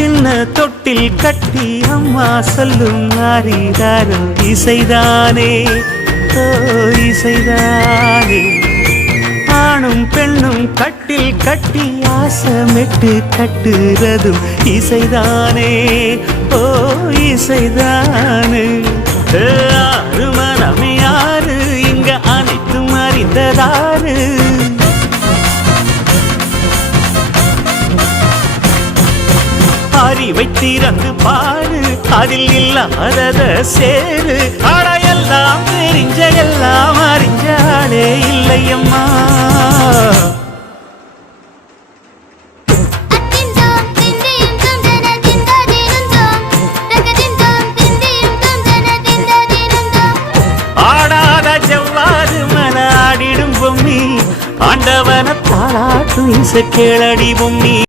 சின்ன தொட்டில் கட்டி அம்மா சொல்லும் ஆரிதாரோ இசைதானே ஓ இசைதானே. ஆணும் பெண்ணும் கட்டில் கட்டி ஆசமிட்டு கட்டுறதும் இசைதானே ஓ இசைதானே. ஆறு மனம் யாரு இங்க அனைத்தும் அறிந்ததாரு. அறிவை திறந்து பாரு அதில் இல்லாதத சேரு. ஆட எல்லாம் தெரிஞ்ச எல்லாம் அறிஞ்சாலே இல்லையம்மா. ஆடாத ஜவ்வாது மன ஆடிடும் பொம்மி ஆண்டவன பாராட்டும் இசை கேளடி பொம்மி.